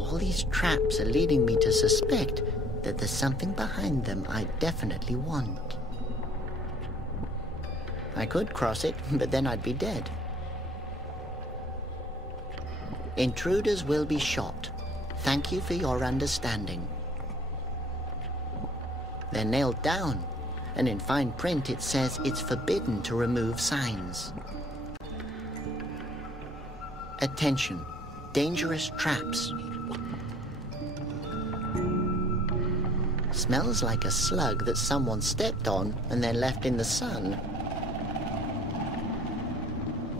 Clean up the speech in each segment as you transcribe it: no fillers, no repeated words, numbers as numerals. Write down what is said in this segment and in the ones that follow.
All these traps are leading me to suspect that there's something behind them I definitely want. I could cross it, but then I'd be dead. Intruders will be shot. Thank you for your understanding. They're nailed down, and in fine print it says it's forbidden to remove signs. Attention, dangerous traps. Smells like a slug that someone stepped on and then left in the sun.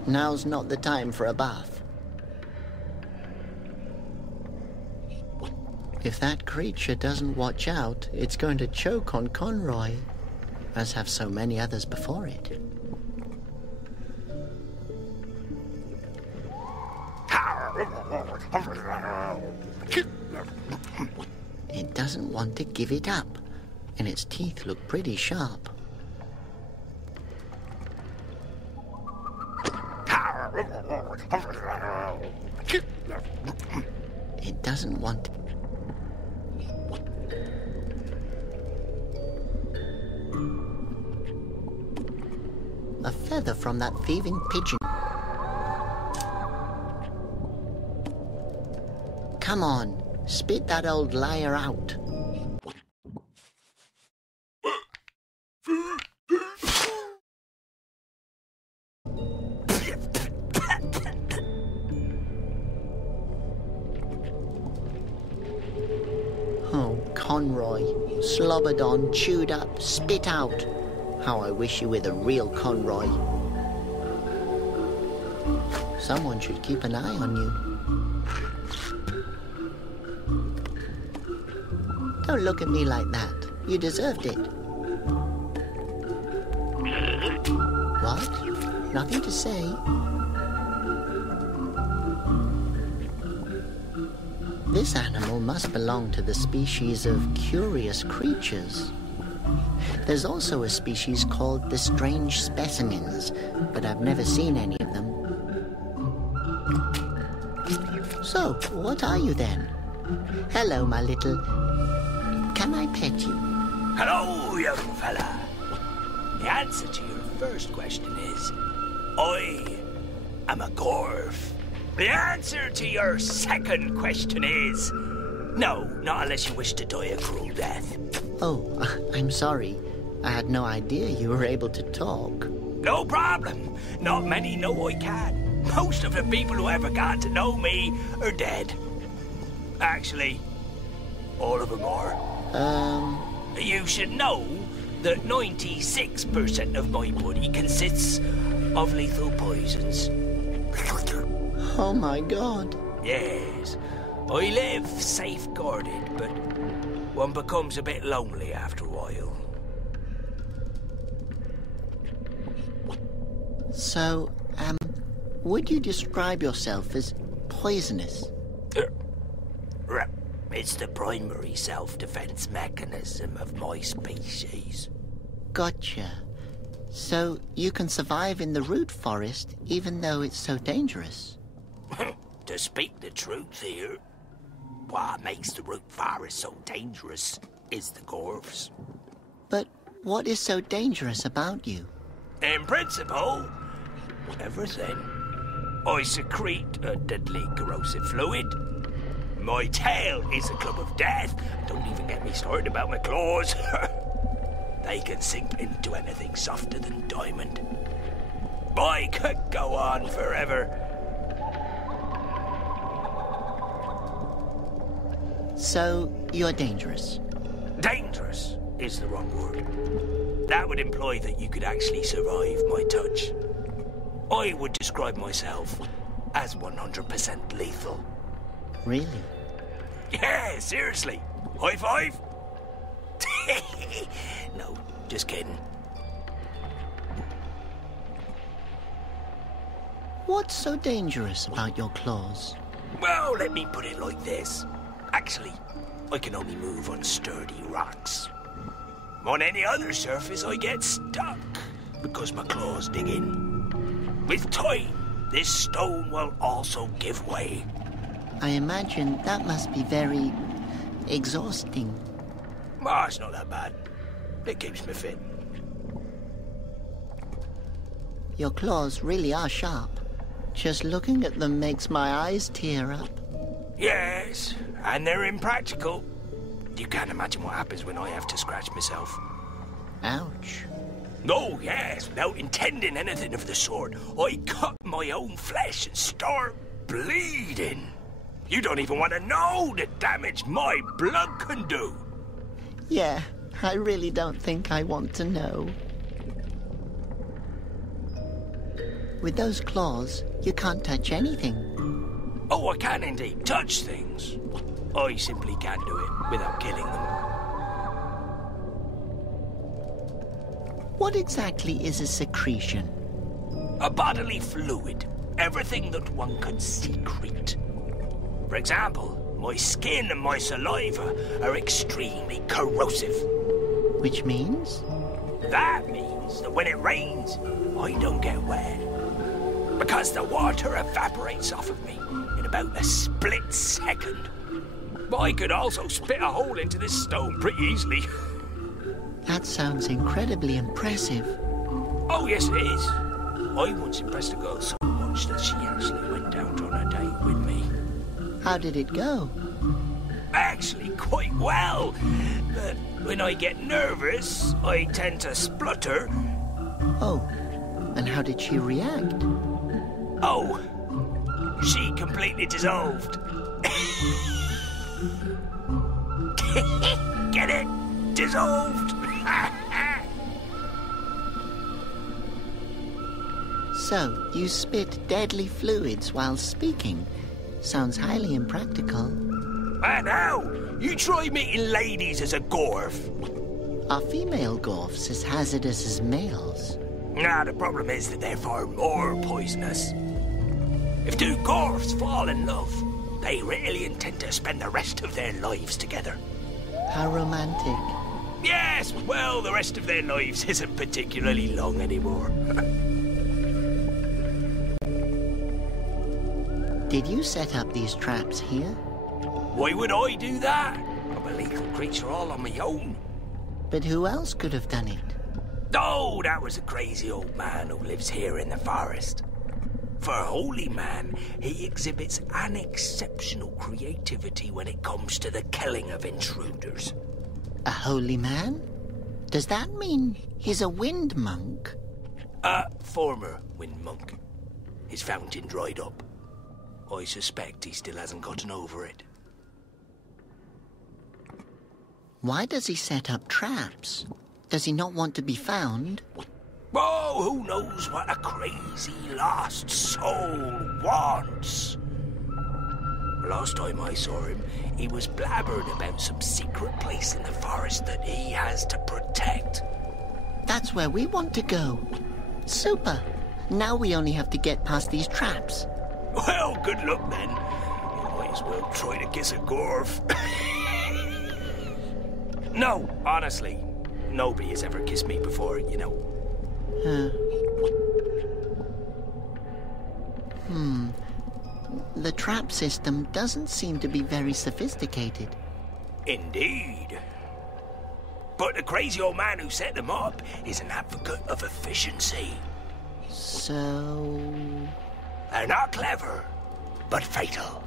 Now's not the time for a bath. If that creature doesn't watch out, it's going to choke on Conroy, as have so many others before it. It doesn't want to give it up, and its teeth look pretty sharp. It doesn't want to... A feather from that thieving pigeon. Come on, spit that old liar out. Oh, Conroy, slobbered on, chewed up, spit out. How I wish you were the real Conroy. Someone should keep an eye on you. Don't look at me like that. You deserved it. What? Nothing to say? This animal must belong to the species of curious creatures. There's also a species called the strange specimens, but I've never seen any of them. So, what are you then? Hello, my little... Can I pet you? Hello, young fella. The answer to your first question is, I am a Gorf. The answer to your second question is, no, not unless you wish to die a cruel death. Oh, I'm sorry. I had no idea you were able to talk. No problem. Not many know I can. Most of the people who ever got to know me are dead. Actually, all of them are. You should know that 96% of my body consists of lethal poisons. Oh my God. Yes. I live safeguarded, but one becomes a bit lonely after a while. So, would you describe yourself as poisonous? It's the primary self-defense mechanism of my species. Gotcha. So, you can survive in the root forest even though it's so dangerous? To speak the truth here, what makes the root forest so dangerous is the Gorfs. But what is so dangerous about you? In principle, everything. I secrete a deadly corrosive fluid. My tail is a club of death. Don't even get me started about my claws. They can sink into anything softer than diamond. I could go on forever. So, you're dangerous? Dangerous is the wrong word. That would imply that you could actually survive my touch. I would describe myself as 100% lethal. Really? Yeah, seriously. High five? No, just kidding. What's so dangerous about your claws? Well, let me put it like this. Actually, I can only move on sturdy rocks. On any other surface, I get stuck because my claws dig in. With time, this stone will also give way. I imagine that must be very exhausting. Oh, it's not that bad. It keeps me fit. Your claws really are sharp. Just looking at them makes my eyes tear up. Yes, and they're impractical. You can't imagine what happens when I have to scratch myself. Ouch. Oh, yes, without intending anything of the sort. I cut my own flesh and start bleeding. You don't even want to know the damage my blood can do. Yeah, I really don't think I want to know. With those claws, you can't touch anything. Oh, I can indeed touch things. I simply can't do it without killing them. What exactly is a secretion? A bodily fluid. Everything that one can secrete. For example, my skin and my saliva are extremely corrosive. Which means? That means that when it rains, I don't get wet. Because the water evaporates off of me in about a split second. But I could also spit a hole into this stone pretty easily. That sounds incredibly impressive. Oh, yes, it is. I once impressed a girl so much that she actually went out on a date with me. How did it go? Actually, quite well. But when I get nervous, I tend to splutter. Oh, and how did she react? Oh, she completely dissolved. Get it? Dissolved. So, you spit deadly fluids while speaking. Sounds highly impractical. And now, you try meeting ladies as a Gorf. Are female Gorfs as hazardous as males? Nah, the problem is that they're far more poisonous. If two Gorfs fall in love, they really intend to spend the rest of their lives together. How romantic. Yes, well, the rest of their lives isn't particularly long anymore. Did you set up these traps here? Why would I do that? I'm a lethal creature all on my own. But who else could have done it? Oh, that was a crazy old man who lives here in the forest. For a holy man, he exhibits an exceptional creativity when it comes to the killing of intruders. A holy man? Does that mean he's a wind monk? A former wind monk. His fountain dried up. I suspect he still hasn't gotten over it. Why does he set up traps? Does he not want to be found? Oh, who knows what a crazy lost soul wants? Last time I saw him, he was blabbering about some secret place in the forest that he has to protect. That's where we want to go. Super. Now we only have to get past these traps. Well, good luck then. You might as well try to kiss a Gorf. No, honestly. Nobody has ever kissed me before, you know. The trap system doesn't seem to be very sophisticated. Indeed. But the crazy old man who set them up is an advocate of efficiency. So... They're not clever, but fatal.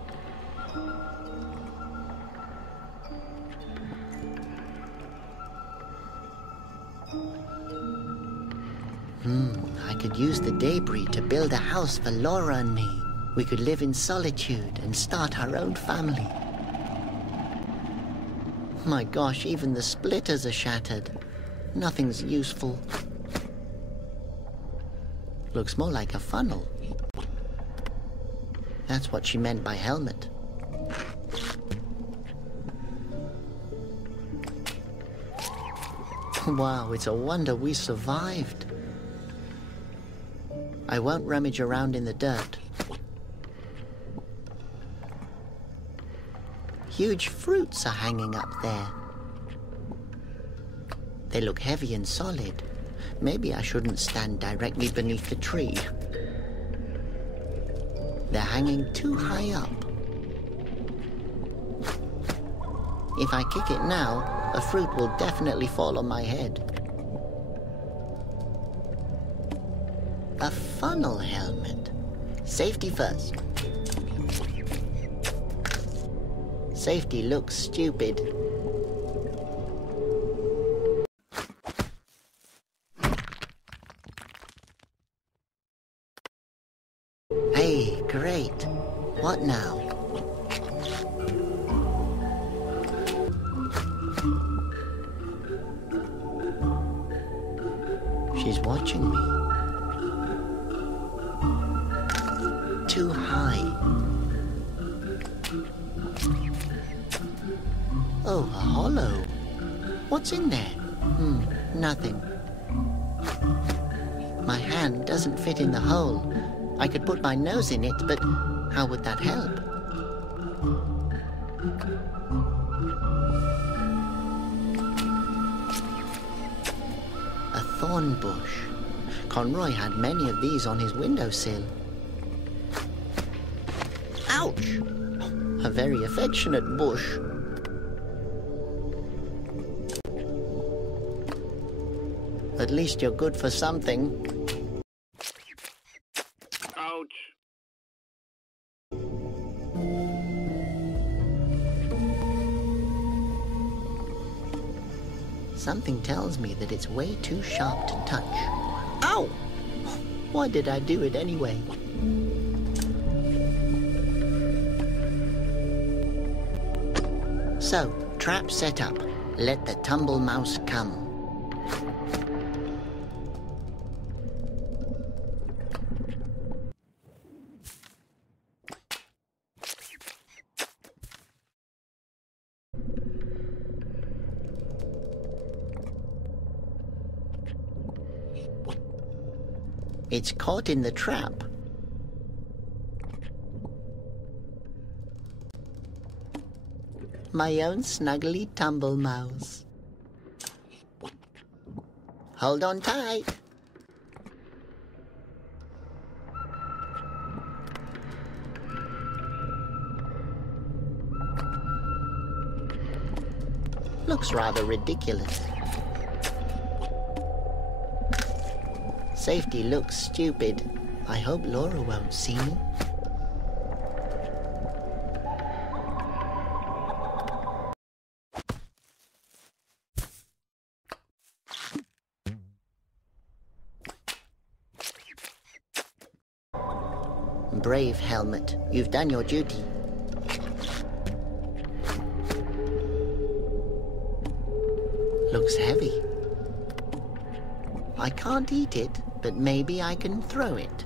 I could use the debris to build a house for Laura and me. We could live in solitude and start our own family. My gosh, even the splitters are shattered. Nothing's useful. Looks more like a funnel. That's what she meant by helmet. Wow, it's a wonder we survived. I won't rummage around in the dirt. Huge fruits are hanging up there. They look heavy and solid. Maybe I shouldn't stand directly beneath the tree. They're hanging too high up. If I kick it now, a fruit will definitely fall on my head. A funnel helmet. Safety first. Safety looks stupid. Hey, great. What now? She's watching me. Too high. Oh, a hollow. What's in there? Nothing. My hand doesn't fit in the hole. I could put my nose in it, but how would that help? A thorn bush. Conroy had many of these on his windowsill. Ouch! A very affectionate bush. At least you're good for something. Ouch. Something tells me that it's way too sharp to touch. Ow! Why did I do it anyway? So, trap set up. Let the tumble mouse come. It's caught in the trap. My own snuggly tumble mouse. Hold on tight. Looks rather ridiculous. Safety looks stupid. I hope Laura won't see me. Brave helmet, you've done your duty. Looks heavy. I can't eat it, but maybe I can throw it.